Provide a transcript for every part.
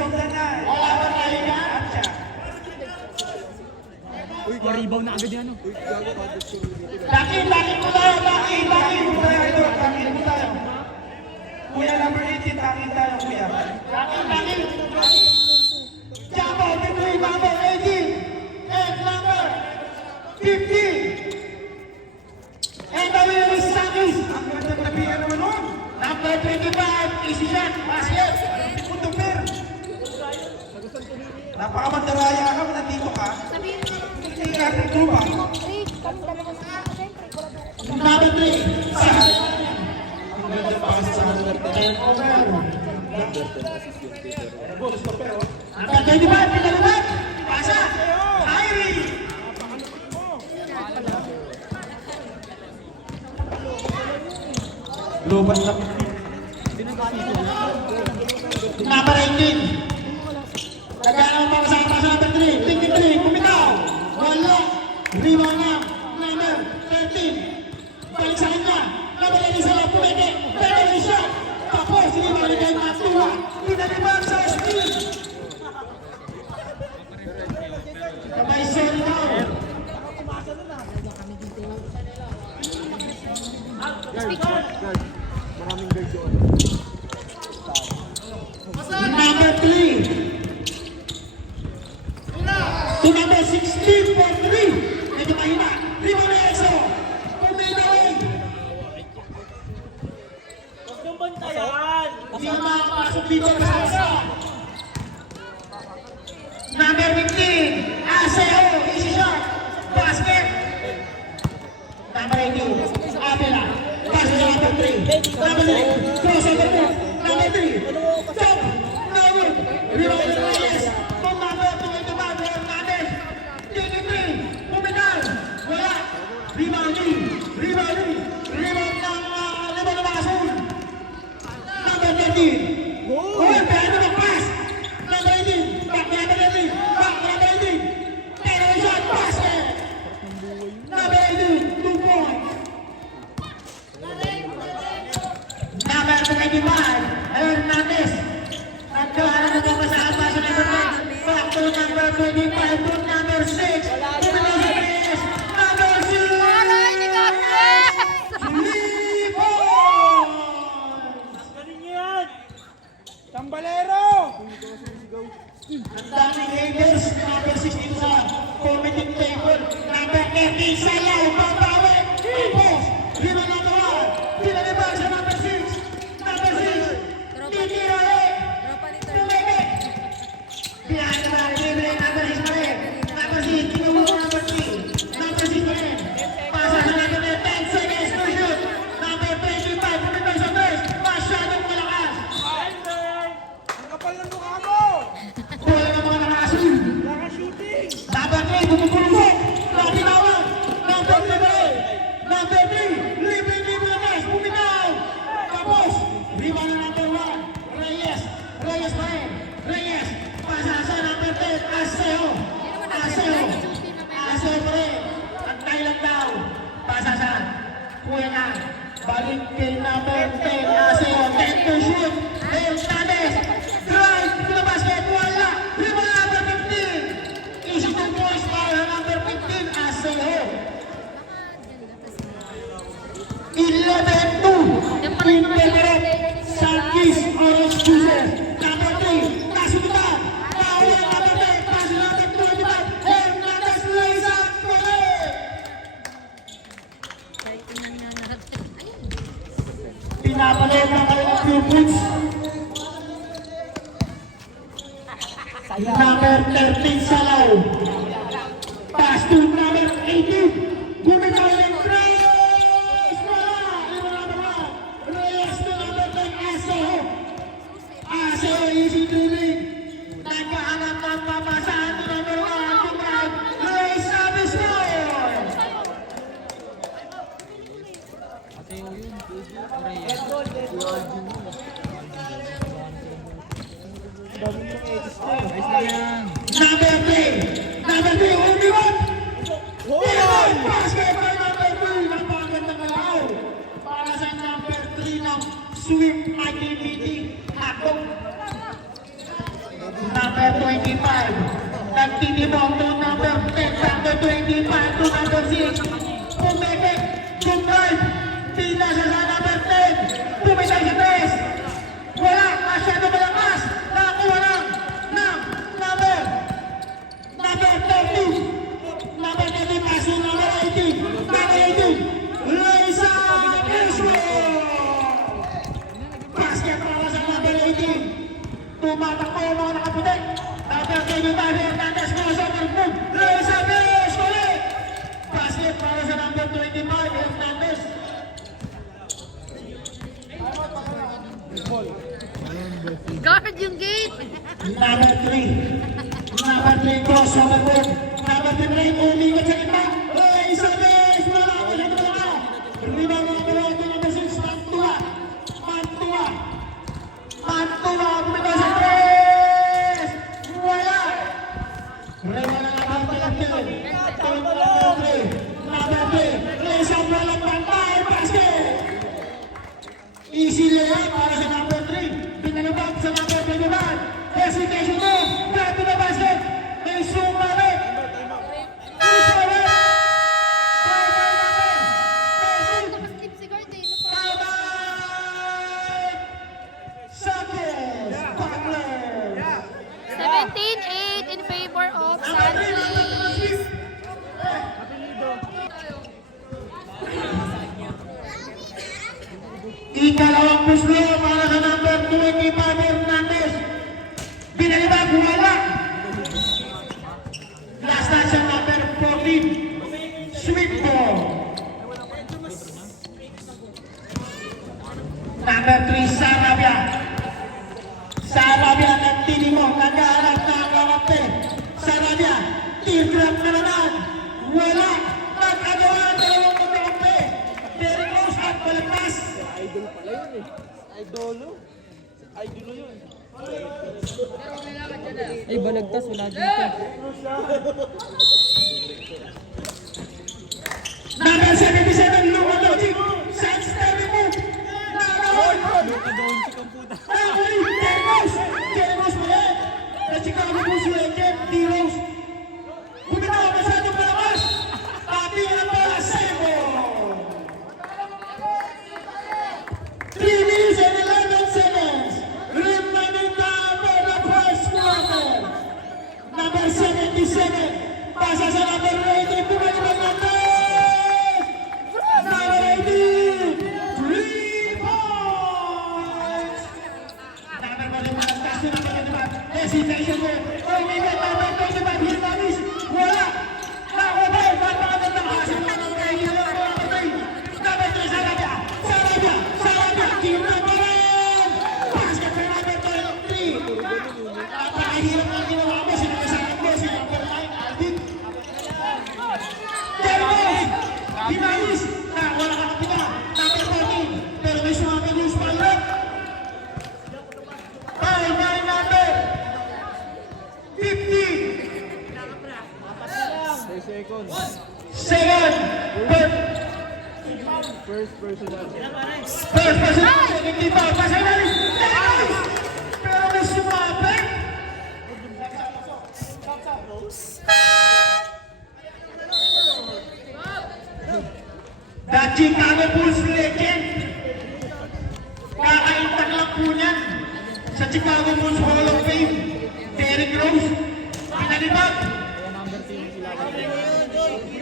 of the night. Wala ba tayo na? Uy, rebound na agad yan. Bakit mo tayo? Bakit mo tayo? Bakit mo tayo? Kuya number 18, takit tayo kuya. Bakit? Jabo, Pinoy, number 18. And number 15. And the winner is Sakis. Ang ganda tabihan naman nun. Number 25, easy shot, basket. Punto per. Napakamandaraya ka, nandito ka. Sabihin mo lang. Hindi ka ating trupa. Rick, kami dalawa sa mga siyempre. Number 3, Sakis. Ang ganda pa kasi sa number 10. And over. Boss, pero. Number 25, pinalibat. Pasa. Kyrie. Lubat na. Number 18. Nagkakaroon pa sa number 3. 23, kumitaw. Wala. Rebound na. Number 13. Balik sa kanya. Number 11 sa lang pumeke. Pero yung shot. Tapos, hindi maligay na tuwa. Pinalibat sa steal. Kamay sorry now. Number 3. To number 16 for 3. Medyo mahina. Rebound na Eso. Puminaway. Hindi na makakasok dito sa Eso. Number 15. Aseo. Easy shot. Basket. Number 18. Avila. Pass to number 3. Number 3. Crossover move. Number 3. Jump. No good. Rebound na Reyes. From number 25. Hernandez. 23. Pumital. Wala. Rebounding. Rebounding. Rebound ng Limon ng Asul. Number 13. Oh, pero mag-pass. Number 18. Back to number 18. Back to number 18. Pero shot. Basket. Number 18. 2 points. Number 25, Hernandez. At kailangan na daw sa atas sa number 9. Back to number 25, to number 6. Pumilang sa Reyes. Number 6. 3 points. Tambalero! Ang daming haters. Number 16 sa commenting table. Number 18, Sayaw. Pampawe. Tapos, hinanatawa. Pinaliban sa number 6. Number 6. Titirahe. Tumeke. Behind the back, libre. Number 6 pa rin. Number 6, kinuha ko number 3. Number 6 pa rin. Pasa sa number 10 seconds to shoot. Number 25, pumitan sa first. Masyadong malakas. Ang kapal ng mukha mo! Kuha ng mga nakasul. Naka-shooting! Number 3, bumupulsok. Natinawag. Number 3. Number 3, libre na guys. Bumitaw. Tapos, rebound na number 1. Reyes. Reyes pa rin. Reyes. Pasa sa number 10. Aseo. Aseo. Aseo pa rin. Antay lang daw. Pasa sa Kuya. Balik kay number 10. Aseo. 10 to shoot. Hernandez. Drive to the basket. Wala. Rebound number 15. Easy 2 points para number 15. Aseo. 11-2. Pinpelerot. Sankis. Orange Juices. Number 3. Kasunita. Bawal number 10. Pass number 25. Hernandez lays up for it. Pinapalood na kayo ng few points. Number 13 Salaw. Pass to number 18. Bumitaw ng Reyes. Wala. Ito number 1. Reyes to number 10. Aseo. Aseo easy to lead. Nagkahanap ng papasahan to number 1. Tumag. Reyes service score. Number 3. Number 3. Only one. Basket by number 3. Napagandang kalaw. Para sa number 3 ng sweep activity. Ako. number 25. Nagtitimong to number 10, number 25 to number 6. Pumipit, tumay, pinasa sa number 10. Pumitay sa 3. Wala, masyado malakas. Nakakuha ng number 30. Number 30, paso number 18. Number 18, Raisa Israel. Basket para sa number 18. Tumatakbo yung mga nakaputik. Number 25, Hernandez, crossover move. Raisa Israel. Basket para sa number 25, Hernandez. Guard yung gate! Number 3. Number 3, crossover move. Number 3, umigot sa gitna. Raisa Israel. Wala ako sa gitna. Rebound number 18, number 6, Mantua. Mantua, bumitaw sa 3! Wala! Rebound na naman palagyan. Number 3, Raisa walang pantay, basket! Easy layup para sa number 3. Pinalabag sa number 21. Hesitation move. Grabe na basket. May sumalit. Sumalit. Nakaslip si guard eh. Sanchez. Butler. 17-8 in favor of Sanchez. Ikalawang puslo para sa number 25 Hernandez. Binalibag, wala. Last touch sa number 14. Sweep ball. Number 3, Sarabia. Sarabia nagtinimong, naghahanap ng kakampi. Sarabia, teardrop na naman. Wala. Nagkagawa ng dalawang kakampi. Derrick Rose at palagpas. Ay, balagtas. Wala dito. Number 77, Luka Doncic. Sense steady move. Nakaroon. Nakaroon. Derrick Rose pa rin. Na Chicago Bulls legend, D-Rose. Bumitaw masyadong malakas. Tapi ang bola, Sebo. 3 minutes and 11 seconds. Remaining now for the first quarter. Number 77. Pasa sa number 18. Bumalik ng 10. Number 18. 3 points. Number 45. Kasi number 45. Hesitation mo. Oh my God. Number 25. Hernandez. Wala. Nakubay. Napakagandang ng hasil ng number 18. Number 3. Sarabia. Sarabia. Kira pa rin. Basket for number 23. Napakahirap ng ginawa mo. Sinasagot mo. Si number 9. Alvin. Derrick Hernandez. Wala ka kapita. Number 14. Pero may sumama yung spotlight. Foul by number 15. Second. First personal. Second foul. Pasay na rin. Pero may sumama. The Chicago Bulls legend. Kakaintang lang po niyan sa Chicago Bulls Hall of Fame. Derrick Rose. Pinalibag.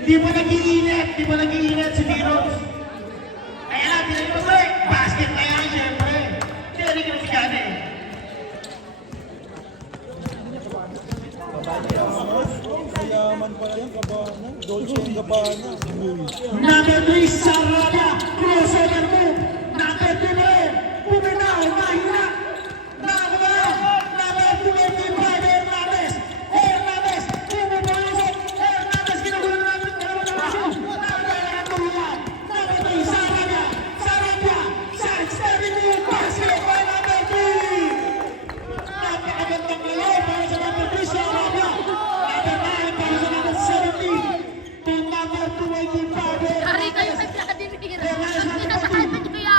Di mo nag-iinit si D-Rose. Kaya lang, pinalibag ulit. Basket na yan, syempre. Derrick Rose yan eh. Number 3, Sarabia. Crossover move. Number 2, bumitaw. Mahirap. Nakakuha. Number 25, Hernandez. Bumubulusok. Hernandez, kinagulan natin. Number 3, Sarabia. Side-stepping move. Basket by number 3. Napakagandang lalaw para sa number 3, Sarabia. Number 9 para sa number 17. To number 25, Hari kayo Hernandez. kay Vladimir. Ang pinakahan nyo yan.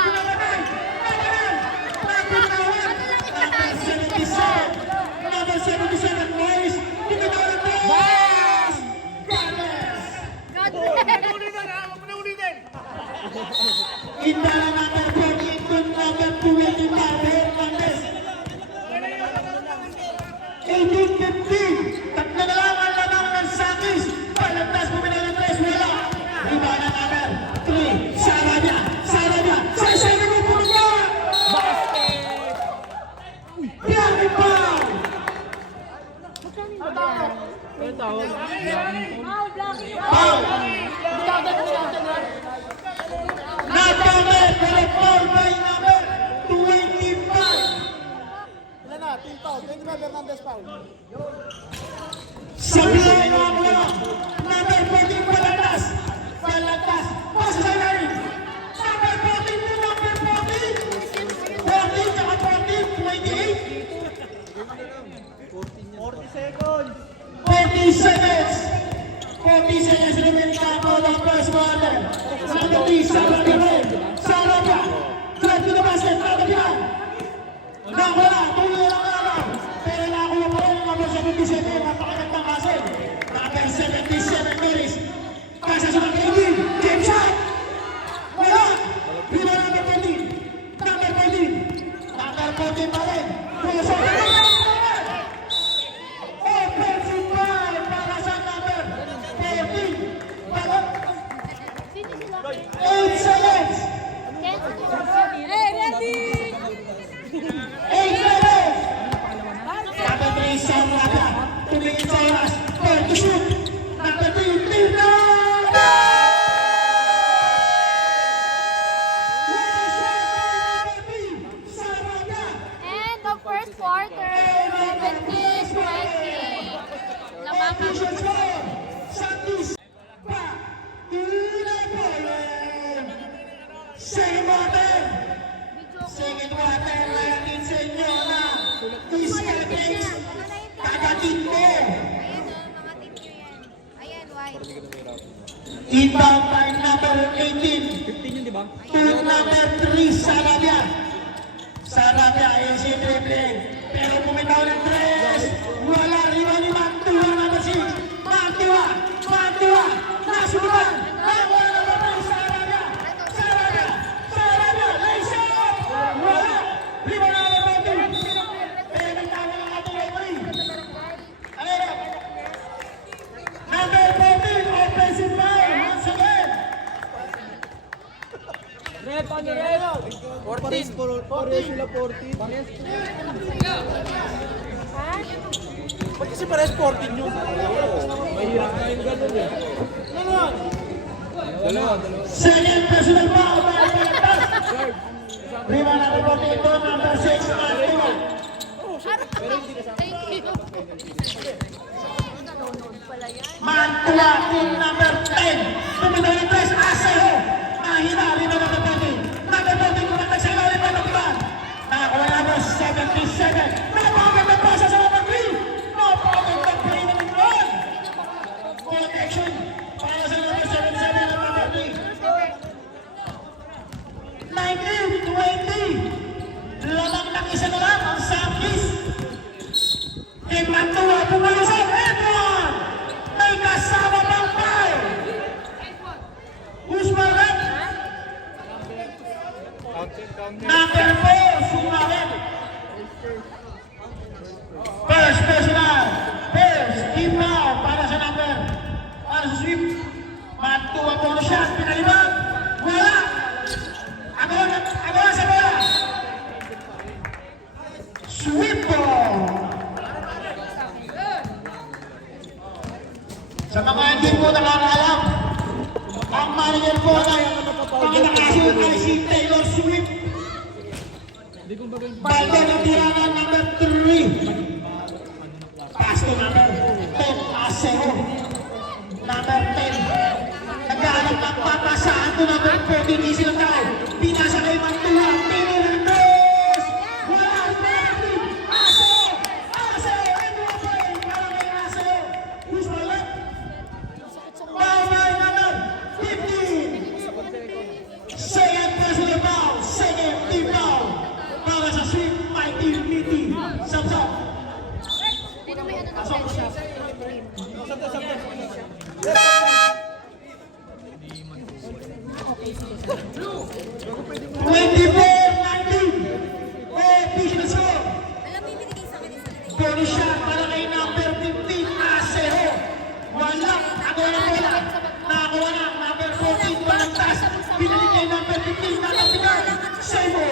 Foul! Nakamit, pero foul by number 25. Sabihin mo ang wala. Number 14 palatas. Palatas. Pasa sa ilalim. Number 14 to number 14. 14 tsaka 14. 40 seconds. 40 seconds remaining ako ng first quarter. Number 3, Sarabia. Sarabia. Drive to the basket. Out of yan. Nawala. Tuloy lang araw. Pero nakakuha pa rin ang number 77. Napakagandang kasin. Number 77 Norris. Pasa sa number 18. Game shot. Wala. Lima number 14. Number 14. Number 14 pa rin. Wala sa offensive foul para sa number 14. Para 8 seconds. 8 seconds. Number 3, Sarabia. Tumingin sa oras. 4 to shoot. Number 3, Tina! Sarabia. And the first quarter, 70-20. Labangan. Official score. Santis. Pa. Tunay po. Second quarter. Second quarter. Layanin sa inyo na physical games. Kagatin mo. Ayan o, mga team nyo yan. Ayan, white. Inbound by number 18. 15 yun, di ba? To number 3, Sarabia. Sarabia is in dribbling. Pero bumitaw ng tres. Wala rin ni Mantua number 6. Mantua. Mantua. Nasubukan. Nawala number 3, Sarabia. Sarabia. Sarabia. Lays up. Wala. Lima number 2. Pero nagtawa ng ating referee. Ayun. Number 14, offensive foul. Once again. Rep, ano rep? 14. 14 sila 14. Ba't kasi pares 14 yun? Mahirap na yung ganun eh. Dalawa. Second personal foul by Mantas. Lima number 14 to number 6, Mantua. Thank you. Mantua team number 10. Tumitaw ng press, Aseo. Mahina, lima number 14. Number 14, kumatag sa ilalim ng lapitan. Nakakuha number 77. Napakagandang pasa sa number 3. Napakagandang play na nagkaroon. Protection para sa number 77 at number 3. 19-20. Lamang ng isa na lang ang Santis. Team Mantua pumalusot. Edward! May kasama pang foul. Who's my rep? Number 4, Sumaret. First personal. First team foul para sa number. Para sa sweep. Mantua polo shot. Pinalibag. Wala. Agawan sa bola. Sweep ball. Sa mga hindi po nakakaalam, ang manager po ng pangalasun ay si Taylor Swift. Baldo ng tiranan number 3. Pass to number 10, Aseo. Number 10. Naghahanap ng papasaan to number 14, easy lang tayo. Pinasa kay Mantua, Taylor Hernandez. Wala ang penalty. Aseo! Aseo! Edward play para kay Aseo. Who's my left? Foul by number 15. Second personal foul. Second team foul. Para sa Swift, my team meeting. Samsam. Dito may ano ng bench. 24-19. Official score. Bonus shot para kay number 15, Aseo. Wala. Ako na bola. Nakakuha na. Number 14, balagtas. Binalik kay number 15, nakapitan. Sebo.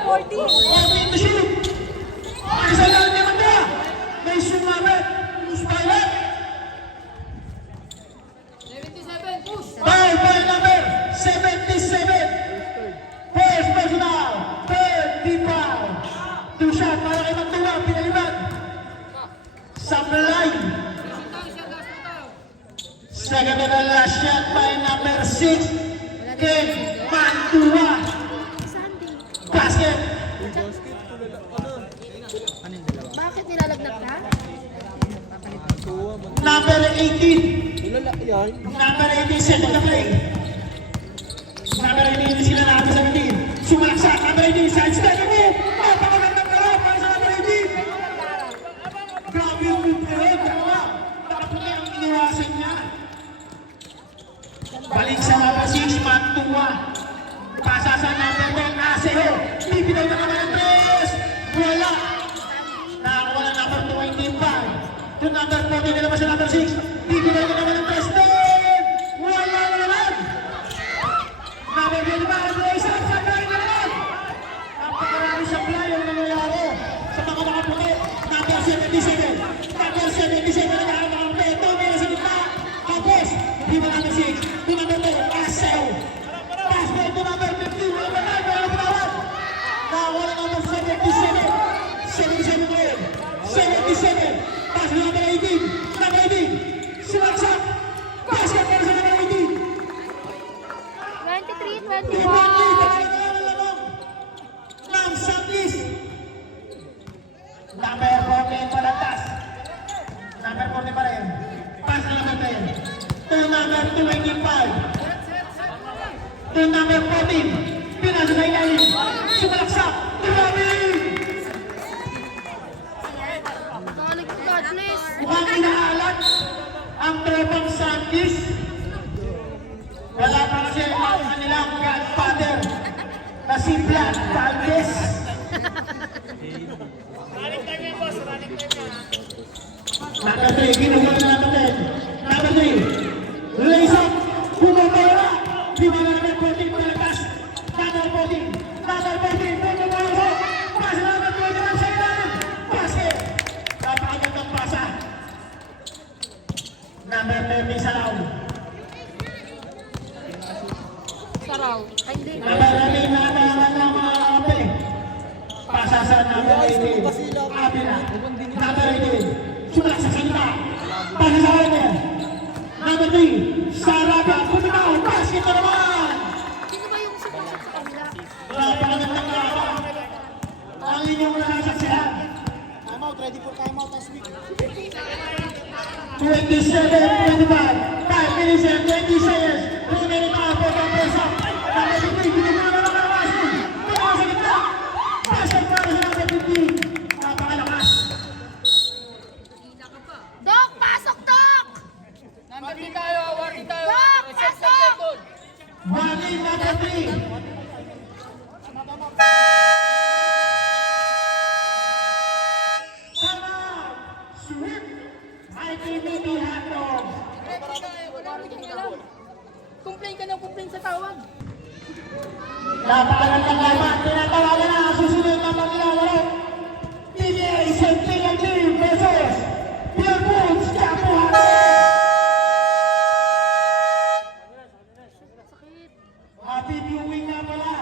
14 to shoot. kay Magtuwa, pinaliban. Sablay. Second and the last shot by number 6, Ken Magtuwa. Basket. Bakit nilalagnak ka? Number 18. Tulala yan. Number 18, second na play. Number 18, hindi sila nakapos sa 18. Sumalaksak, number 18, side step mo. Napakagandang laro para sa number 18. Grabe yung move na yun, dalawa. Tapos niya ang iniwasan niya. Balik sa number 6, Magtuwa. Pasa sa number 10, Aseo. Bibitaw na naman ang tres. Wala. Nakakuha ng number 25. Yung number 14 na naman sa number 6. Bibitaw na naman ang tres. Wala na naman. Number 25, Blaze up, sabay na naman. Napakarami supply ang nangyayari sa mga nakaputi. Number 77. Number 77 na nakakampi. Tommy na sa gitna. Tapos, di ba number 6? Di number 10, Aseo. Passball to number 50. Wala ba tayo? Wala ba tawag? Nakawala number 77. 77 na yun. 77. Pass to number 18. Number 18. Sinaksak. Basket para sa number 18. 23, 21. Ng Santis. Number 14 palantas. Number 14 pa rin. Pass na number 10. To number 25. To number 14. Pinasa na ilalim. Sumalaksak. Grabe! God bless. Mukhang inaalat ang tropang Santis. Wala pa kasi ang kanilang godfather na si Vlad Valdez. Number 3, ginuha na number 10. Number 3, lays up, bumabara. Di ba na number 14 palakas? Number 14, number 14, bumabara. Pasa number 21 sa ilalim. Basket. Napakagandang pasa. Number 30 sa law. Saraw. Ay, hindi. Nabalali na naman ng mga kape. Pasa sa number 18. Api na. Number 18. Sumalak sa salita. Pasa sa kanya. Number 3. Saraga. Pumitaw. Basket na naman. Sino ba yung sumasak sa kanila? Napakagandang laro. Ang inyong nasaksihan. Time out, ready for time out last week. 27-25. 5 minutes and 20 seconds. Remaining now for the press up. Number 15. Binigyan na naman ang basket. Pumitaw sa gitna. Basket para sa number 15. Napakalakas. Dok, pasok, Dok! Warning tayo, warning tayo. Dok, Reset pasok! second. Warning number 3. Come on! Sweep! Mikey Mini Hotdog! Wala mo dyan alam. Complain ka ng complain sa tawag. Napakagandang laban. Tinatawagan na ang susunod na maglalaro. PBA Centennial Team versus Pure Bulls Japuhan! Happy viewing na pala.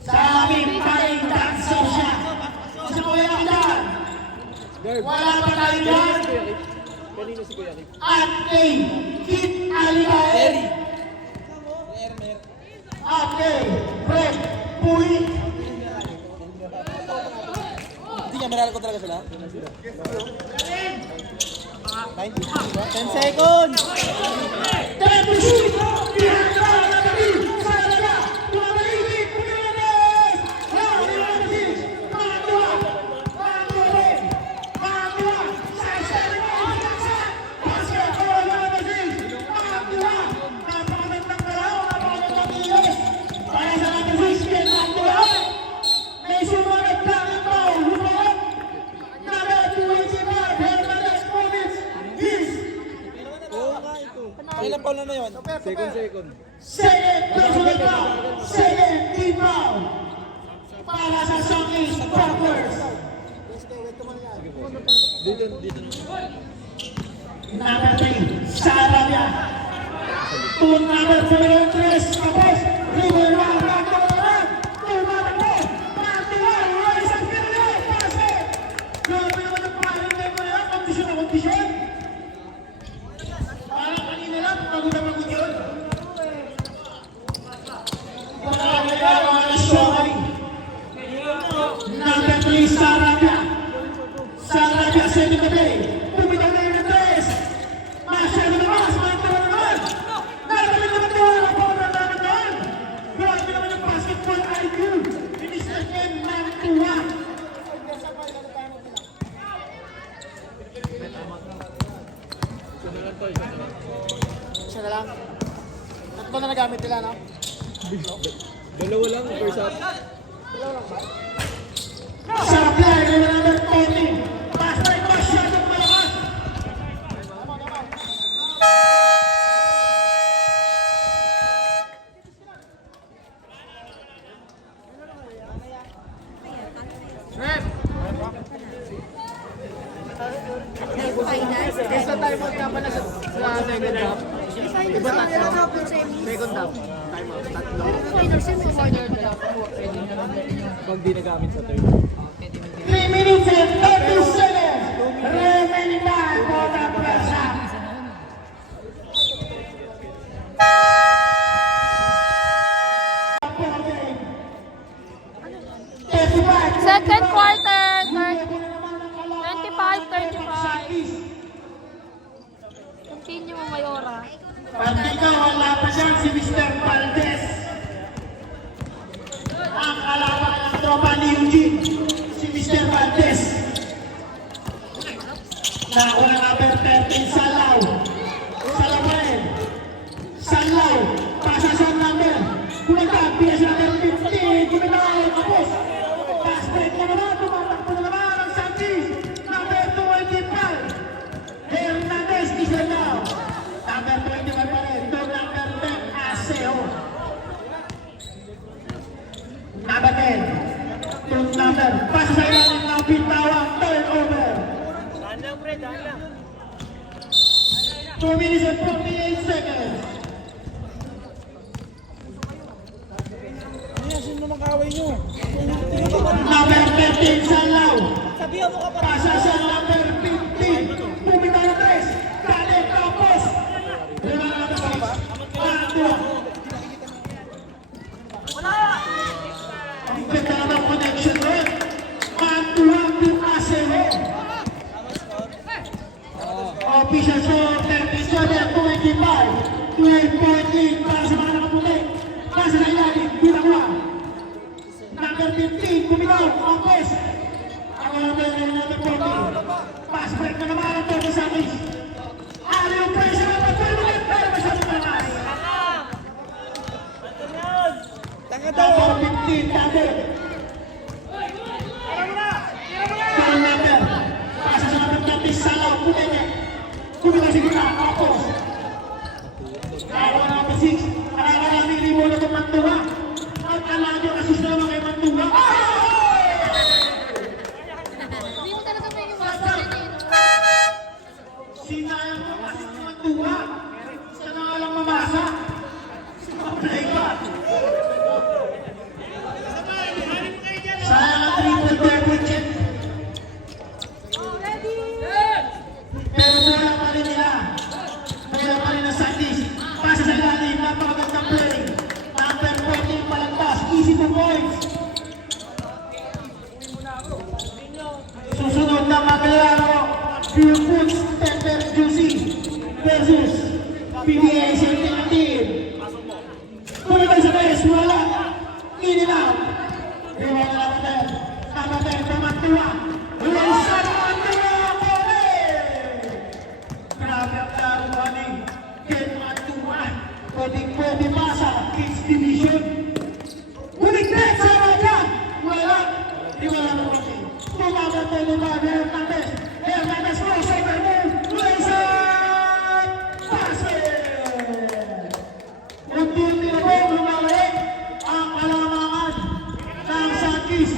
Sa aming paring dancer siya. Sa Kuya Kidan. Wala pa tayo dyan. Kanino si Kuya Rick? At kay Kit Aligae. At kay Fred Puig. Hindi niya, meron ko talaga sila. 10 seconds! 36! Pinagawa na kami! Salaga! Tumabalikin! Pumilanes! Nauliwanis! Pangatuwa! Pangatuwa! Pangatuwa! Sasari mo! Basket! Nauliwanis! Pangatuwa! Napakagandang galaw! Napakagandang ilis! Para sa number 6, Pangatuwa! May sumunod lang ito! Humarap! Number 25, Hernandez Movits! Is Oo nga ito. Kailan pa na yun? Second. second personal foul, second team foul para sa Southeast Bombers. Dito. Number 3, Sarabia. To number 43, tapos, River Round, Magdalena. Tumatakbo, Magdalena. Number 3, Sarabia. Sarabia, setting the play. Bumitaw na yung tres. Masyado na mas, mantawa na naman. Narating naman doon ang bola namin doon. Grabe naman yung basketball IQ. Finish na game, mantuwa. Isa na lang. Tatlo na nagamit nila, no? Dalawa lang, first half. Sarabia, yung number 14. Basta yung masyadong malakas. Finals. Isa time out nga pala sa second half. Iba tatlo. Second half. Time out. Tatlo. Finals yun, sa final na lang. Pag di nagamit sa third. 3 minutes and 30 seconds. Remaining time for the press half. Second quarter, 25-35. Continue mo, Mayora. Pagkika, wala pa siya si Mr. Valdez. Ang kalaban ng tropa ni Eugene, si Mr. Valdez. Nauna number 13, Salaw. Salawain. Salaw. Pasa sa number. Kumagkak, biya siya number 15. Kuminakaw, kapos. Pass break na naman. Tumatakbo na naman ang Santis. Number 25. Hernandez is there now. Number 21 pa rin. To number 10, Aseo. Number 10. To number. Pasa sa ilalim ng bitawang turnover. 2 minutes and 48 seconds. Sino naman kaway nyo? Number 13, Salaw. Pasa sa number 15. Bumitaw na 3. Kalit tapos. Lima na natin sa iba. Mantua. Ang ganda na ng connection rin. Mantua to Asero. Official score 37-25. 12-14 para sa mga nakaputi. Pasa na ilalim. Binawa. Number 15, bumitaw, Campos. Ang number 40. Pass break na naman ang Toto Santis. Aliw pressure na pag-permanent, pero masyadong malakas. Number 15, David. Third number. Pasa sa number 30, Salaw, Pumene. Bumitaw si Guna, Campos. Number 6, alaga namin ribo na itong Mantua. At alaga kasus naman kay Mantua. Hindi mo talaga may iwasan yan eh. Sinayang mo kasi si Mantua. Isa na nga lang mamasa. Play pa. Sayang ang triple double check. Pero wala pa rin nila. Wala pa rin ang Santis. Pasa sa ilalim. Napakagandang play. Number 14 palagpas. Easy 2 points. Susunod na maglalaro. Pure Foods Pepper Juicy versus PBA Sentinel Team. Kumibay sa base. Wala. In and out. Iwan na natin. Namatay. Pamantua. Wilson Mantua. Grabe ang laro ni Ken Mantua. Pwede pa sa Kids Division. Ulignet sa Raja. Wala. Iwala na natin. Tumabot na naman. Hernandez. Hernandez crossover move. Wilson. Basket. Unti-unti na po lumalik ang kalamangan ng Santis.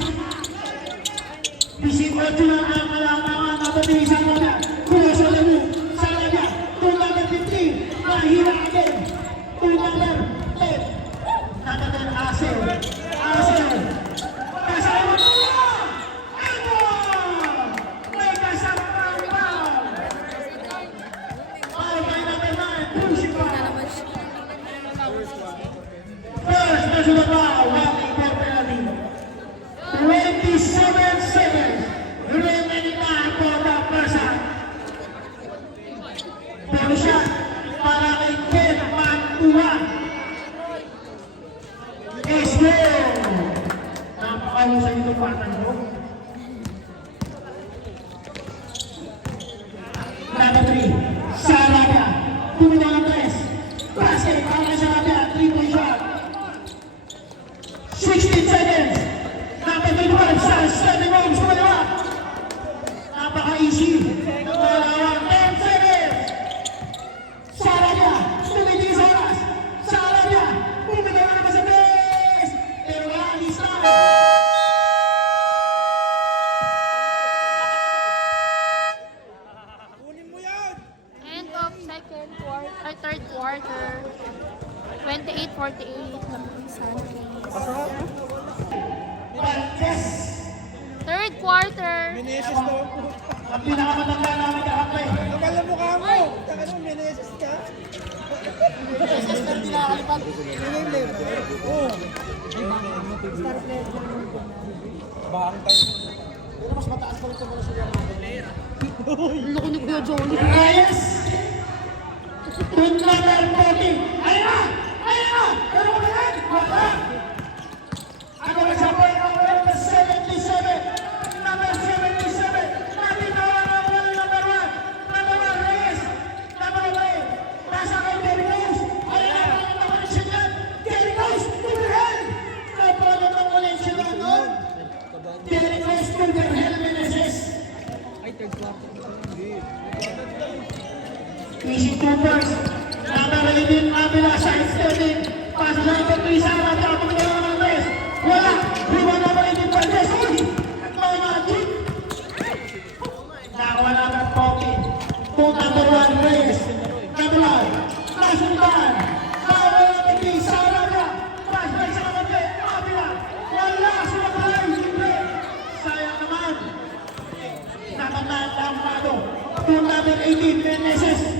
Bisip 8 lang ang kalamangan na pabilisan mo na. Kuha sa lamu. Sa lagya. 2 number 15. Mahira again. 2 number 10. Nakatan Asel. Asel. Kasama mo! Ano? May kasama ang foul. Foul by number 9. Pushing foul. First personal foul. Running for penalty. 27 katuwatan mo. Number 3, Sarabia. Tumino ng 3. Basket, para kay Sarabia. 3-point shot. 16 seconds. Number 21, Sandy Moms. Kumalawa. Napaka-easy. Kumalawa. 10 seconds. Sarabia. Tumitigil sa oras. Sarabia. Bumitaw na naman sa base. Pero alis na. End of second quarter, third quarter. 28-48 lang yung Sundays. Yes. Third quarter. Meneses to. Ang pinakamatanda namin kakapay. Kapal na mukha mo. Taka naman, meneses ka. Meneses na hindi nakakalipad. Minimlim. Oo. Bahang tayo. Pero mas mataas pa rin ito mula sa Yamato. Loko ni Kuya Johnny. Reyes. Punta na ang 40. Ayun na! Ayun na! Pero ko na yan! Wala! Ako na sa point of number 77. Number 77. Nakita na ang number 1. Number 1, Reyes. Number 3. Nasa kay Derrick Rose. Ayun na! Ang connection yan. Derrick Rose. Tuberhel. Napagod ang connection yan nun. Derrick Rose. Tuberhel. Meneses. Easy two points. Number 18, Avila, side stepping. Pass na ito, Trisara, tapos na naman ang rest. Wala. Rima number 18, Valdez. Uy! At mga magic. Nakawa naman, Pocky. To number 1, rest. Number 1, Kasundan. Nakawa naman, Trisara na. Pass na sa kapatid, Avila. Wala, sumakay. Hindi. Sayang naman. Nakamad ang Mado. To number 18, Meneses.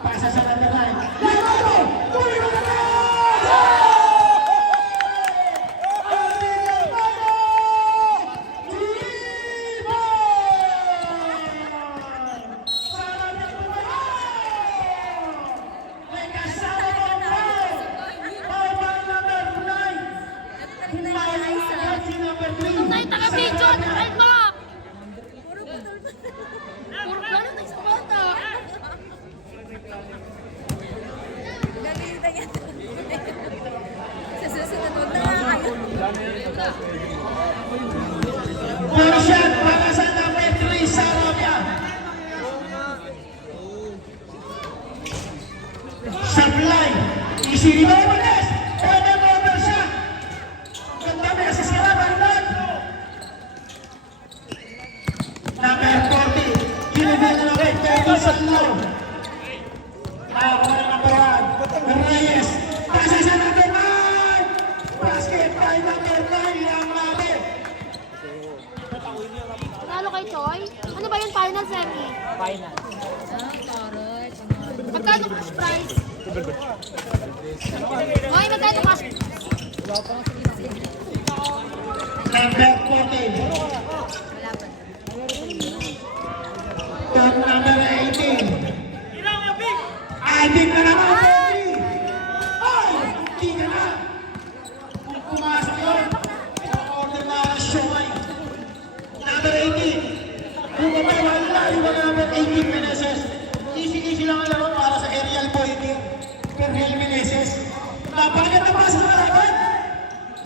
Pasa sa number 9. Lamado! Tuloy mo na na! Lamado! Libo! Sarap na tumayo! May kasama mo ang ball! Ball number 9! Pumayo agad si number 3. Tay, taga-video! Tagal mo! Puro gano'n tayo sa bata. Gagalitan yan. Sa susunod, huwag na nga kayo. First shot para sa number 3, Sarabia. Supply. Easy rebound mo, Nes. Over shot. Ganda mo kasi si Rabandan. Number 40. Ginibig na rin. Kevin Sanlo. Nakakuha na number 1. Reyes. Pasa sa number 9. Basket by number 9. Lamado. Nalo kay Choi? Ano ba yun? Final semi? Final. Magkano cash prize? Hoy, magkano cash prize? Number 14. Top number 18. Adik na naman, Pedri. Ay, hindi ka na. Kung pumasok yun, order na ang Shoay. Number 18. Bumaba, wala yung number 18 Meneses. Easy-easy lang ang laro para sa aerial boy team. Perhel Meneses. Napagod na pasa na naman.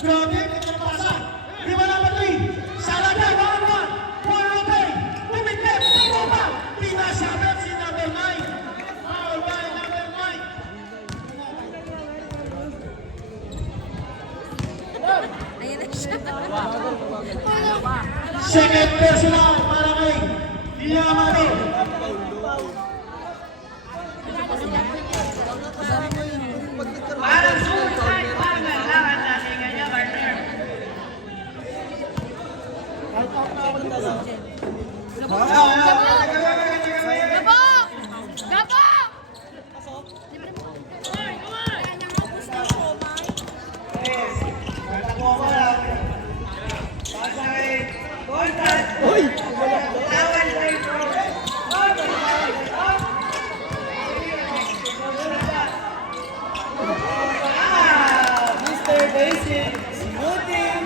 Grabe, ganda na pasa. Rima number 3. Salaga, Bawang. Warapay. Tumikip. Tumapa. Pinasabit si number 9. Foul by number 9. Ayan na siya. Second personal para kay Lamado. Parang suicide pa kailangan natin kanya, partner. Gabo! Gabo! Mr. Basic, smoothie.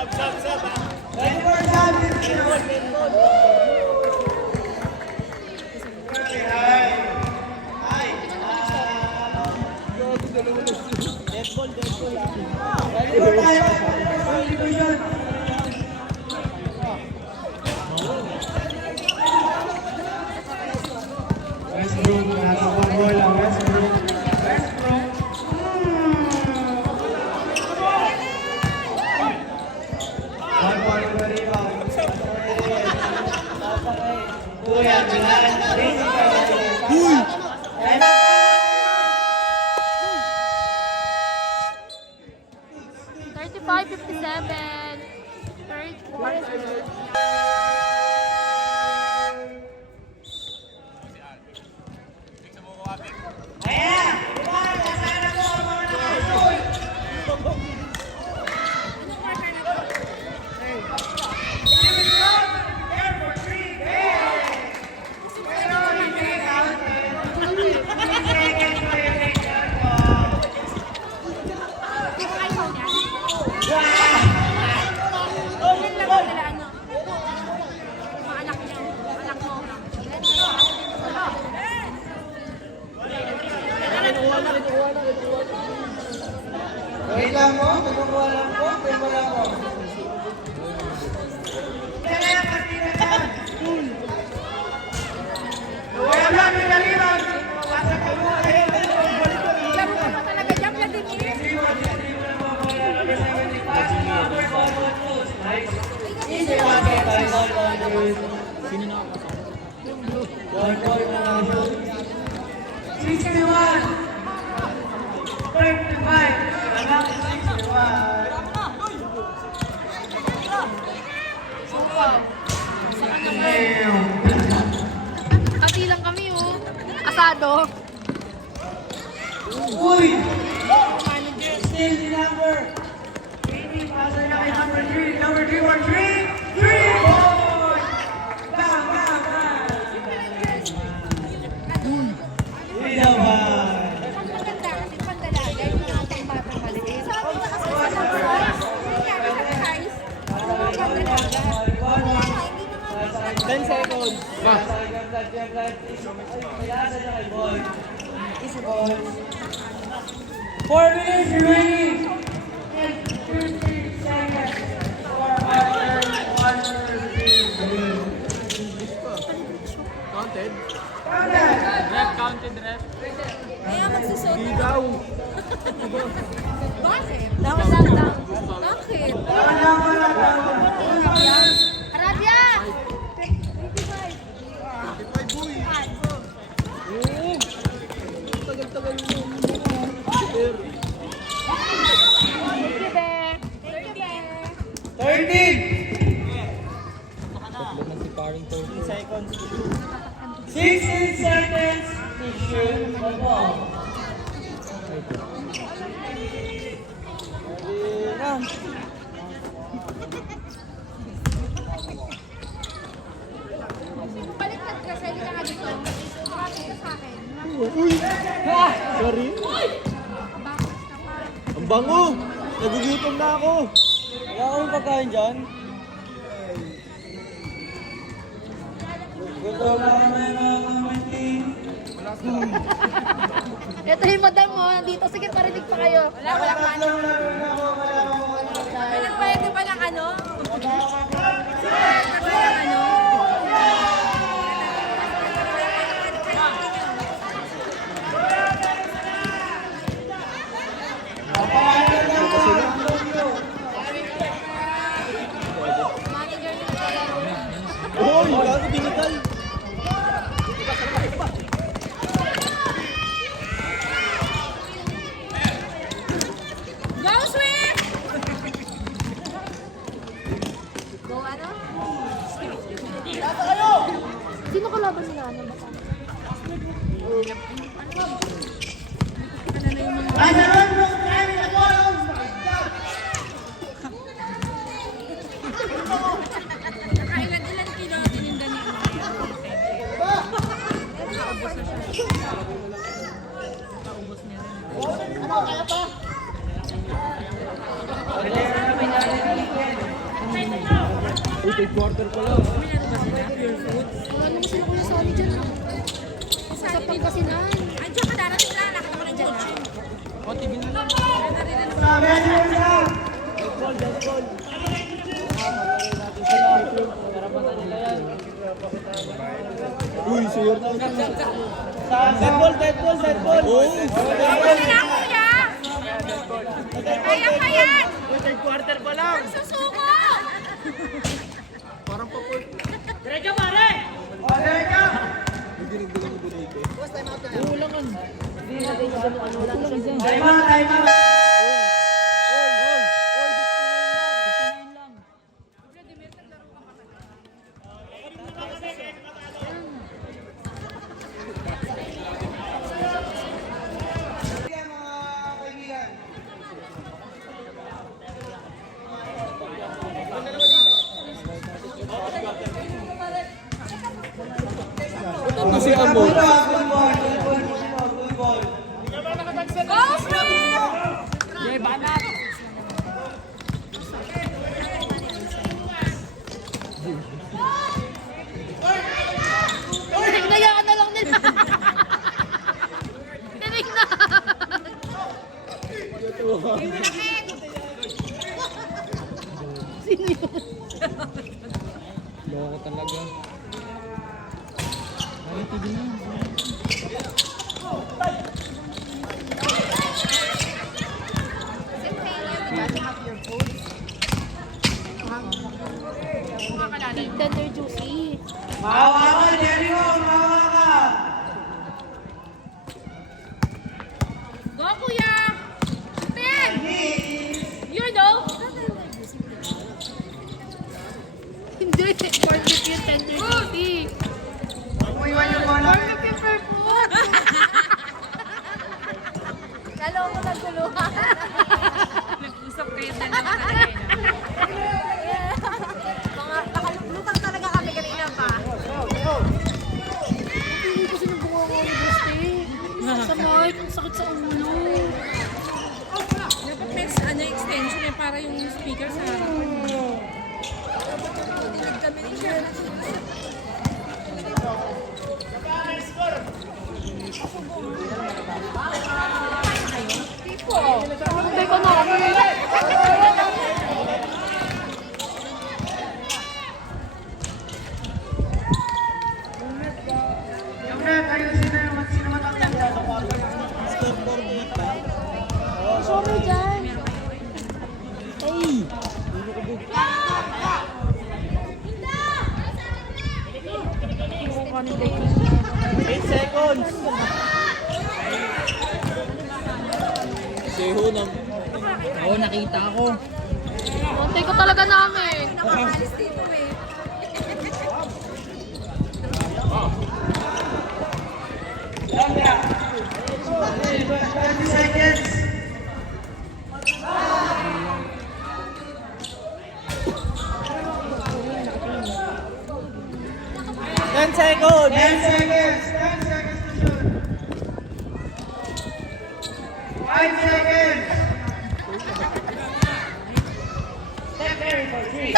Ready for sub. Ready for time. Distribution. Westbrook, nasa one ball lang. Westbrook. Westbrook. One ball to the rebound. Kuya, bilan. Uy! 35-57. Third. Wait lang po, nagkukuha lang po, tempo lang po. Wala lang, may naliman. Jump ka pa talaga, jump lang din eh. Sino na ako? 61. 35. Anak 61. Ati lang kami oh. Asado. Uy! Still the number. 80, passer na kay number 3. Number 3, 1, 3. 3 points! Bang, bang, bang! Hindi naman. Ang maganda kasi pandalaga yung mga batang maliit. Sabi na kasi sa number 1, kaya sa size, mga pandalaga. Hindi naman 10 seconds. Easy ball. 4 minutes remaining. And 50 seconds for our one Counted? Counted. Ref, counted, ref. Kaya magsusot. Ligaw. Bakit? Down lang, down. Bakit? Arabia! 55. Tagal-tagal mo. Thank you, Be. 13. 16 seconds to shoot the ball. Baliktad ka, sali ka nga dito. Bakit ka sa akin? Sorry. Bakit ka pa? Ang bango. Nagugutom na ako. Wala akong pagkain dyan. Gusto na kami mga kamatin. Ito yung madam mo, nandito. Sige, parinig pa kayo. Wala pa. May nagbayad ba ng ano? Manager yung kalaro. Uy, gago binital. Go, Swift! Go ano? Sino kalaban nila? Ano ba? Ilan kilo tininda niyo? Ano, kaya pa? Wala naman sila kuya sorry dyan. Sa Pangasinan. Andiyan ka darating lang. Nakita ko na dyan. Sabi niyo na. Dali lang kuya. Kaya pa yan. Susuko. O, there ka. Time out, time out. Yan, mga kaibigan. Kasi amo. Good ball, good ball, good ball. Go, Snow! Hinayaan na lang nila. Tinig na. Sino yun? Loko talaga. Tender juicy. Mahawa ka, Jericho, mahawa ka. Go, kuya! Ben! You know? Hindi. Corn beef yung tender juicy. Umiwan yung bola. Corn beef yung purple. Lalo ko nagtulungan. Nag-usap kayo dalawa talaga. Mga nakalutang talaga kami kanina pa. Hindi kasi ng bunga ko ni Gusti. Sa mic, ang sakit sa ulo. Dapat may extension eh, para yung speaker sa harap. Kami ni Sharon. Hindi ko na. Yung ref, ayusin na yung sino matakbo. Sorry dyan. Ay. Seho na. Oo, nakita ko. Konti ko talaga namin. Nakakalis dito eh. Lang ya. 20 seconds. Ten seconds! 10 seconds. 10 seconds to shoot. 5 seconds. Step Perry for 3.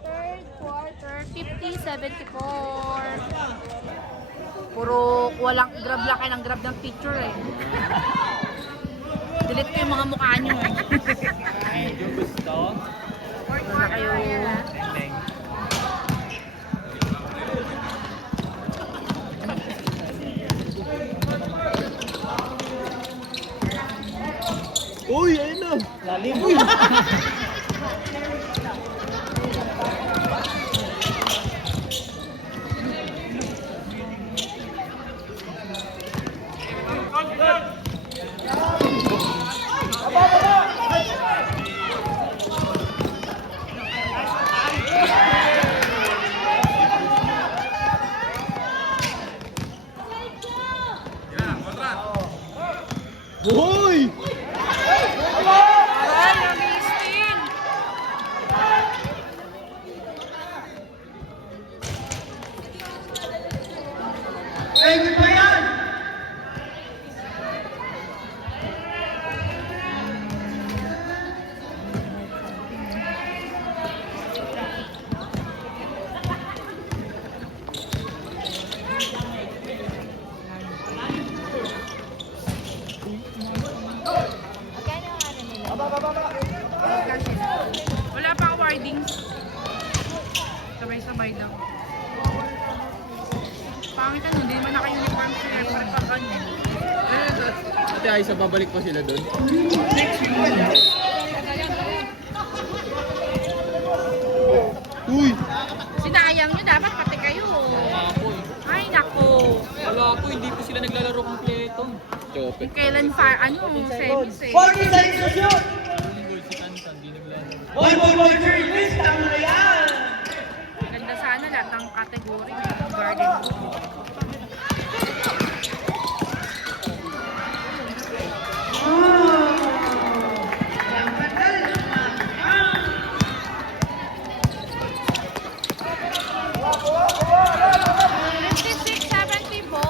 Third quarter, 50-74. Puro walang grab lang kayo ng grab ng picture eh. Delete ko yung mga mukha nyo eh. Wala kayo. Uy, ayun na! Lalim! Uy! Uy! Hey, good ba yan? Magkano ang ano nila? Wala pa awardings. Sabay-sabay daw. Pangit ano, hindi naman naka-uniform sila. Parang kakanyan. Ate Aisa, babalik pa sila doon. Uy! Sinayang nyo, dapat pati kayo. Ay, nako. Wala ko, hindi po sila naglalaro kompleto. Chope. Kailan semis eh. 40 seconds to shoot! Si Tansan, hindi naglalaro. Boy, please, tama na yan! Ganda sana lahat ng kategory. Garden. Ang ganda naman. 56-74.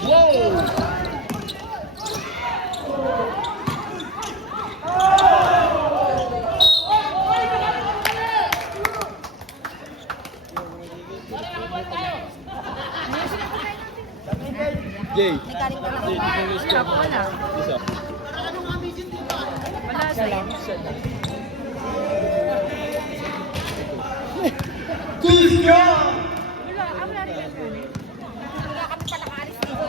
Wow! Jay. May karing ka lang. Wala po, wala. Isa. Wala sa'yo. Too strong! Wala, wala rin yan. Wala kami pa nakaalis dito.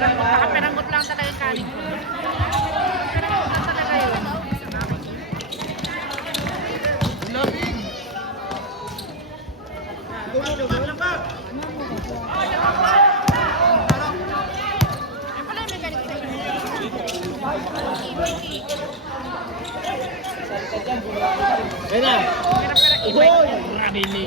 Nakaperanggot lang talaga yung kanin ko. Peranggot lang talaga yun. Yan pala yung mechanic sa inyo. Ayun na! Pero iba yun. Rabili!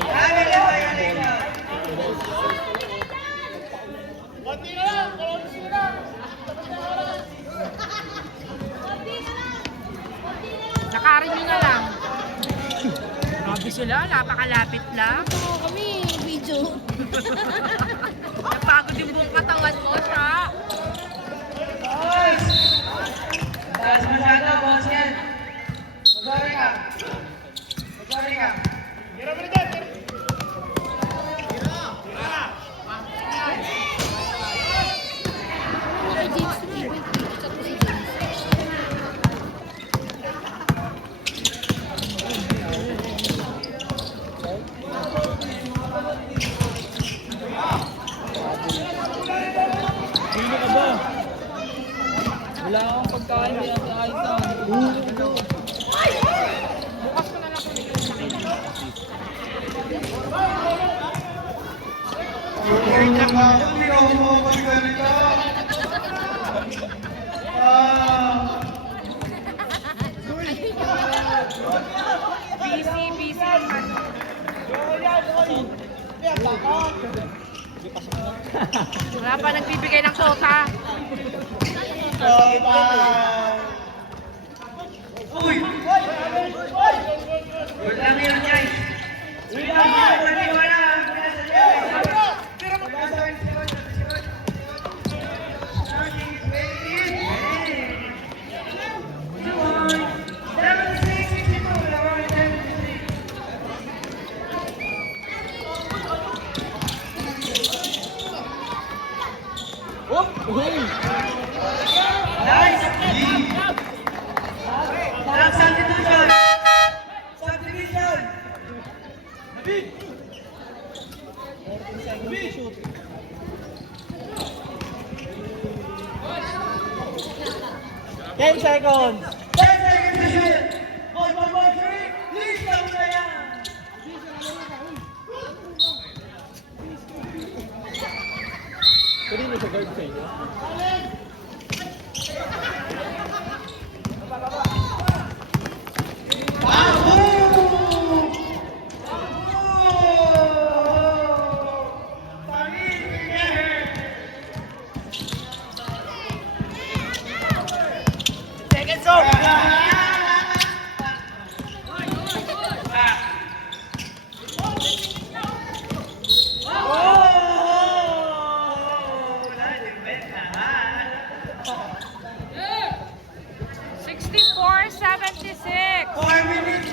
Nakarin nyo na lang. Grabe sila, napakalapit lang. Oo, kami, video. Napagod yung buong katawan ko siya. Boys! Taas masyado, boss yan. Mag-sorry ka. Mag-sorry ka. Kay James, wait. Chat mo si James. Sino ka ba? Wala akong pagkain kaya sa Aisa. Bukas ko na lang kung bigyan sa akin. Busy. Wala pa nagbibigay ng quota. Uy! Wait lang yan, guys. Wait lang, wala. Uy! Nice! Substitution! Substitution! Ten seconds. 10 seconds to shoot! Ball, three! Please, tama na yan! Kanino sa guard sa inyo? Seconds off! $64.76. 4 minutes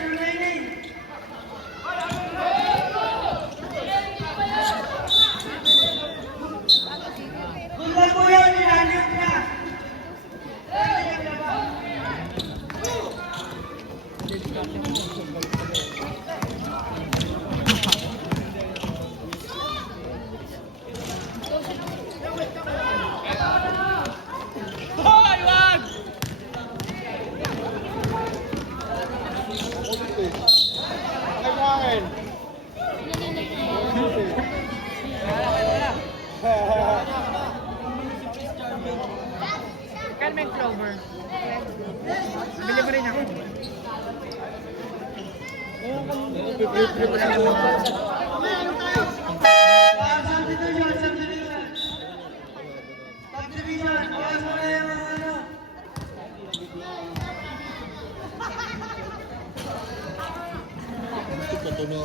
Carmen Clover. Bili mo rin ako. Subdivision, subdivision. Subdivision, bawas mo na yung mga ano.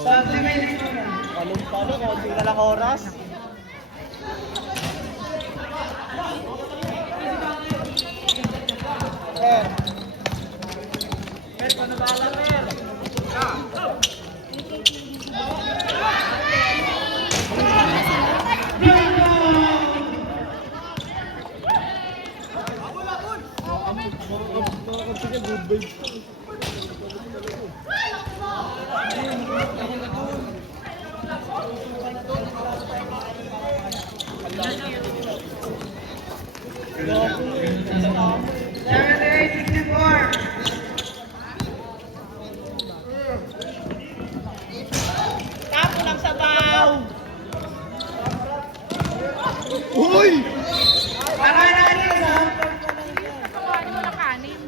Subdivision. Palong-palo, konti na lang oras. Sir. Sir, paano ba alam, sir? Tapo ng sabaw! Kapaano mo na kanin?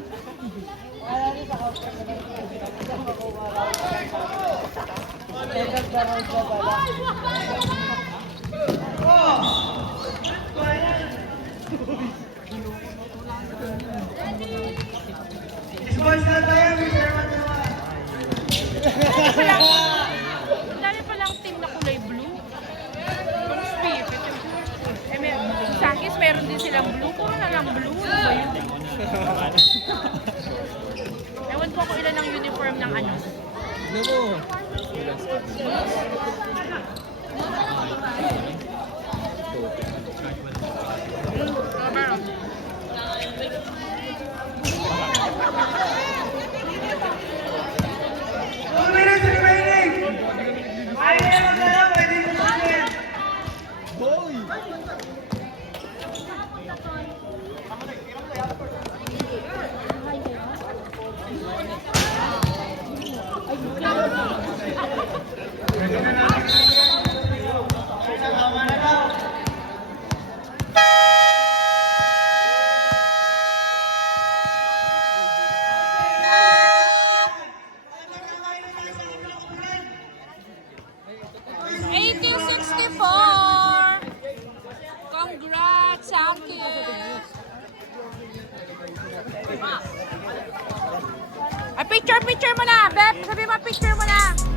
Disboys na tayo, Mr. Matawa. Dali pa lang team na kulay blue. Yung spirit. Eh, sa akin, meron din silang blue. Puro na lang blue. Ano ba yun? Ewan ko kung ilan ang uniform ng ano. Two minutes remaining. Ay, magdala, pwede mo sabihin. Congrats, thank you. Ay, picture mo na, Beth. Sabi mo, picture mo na.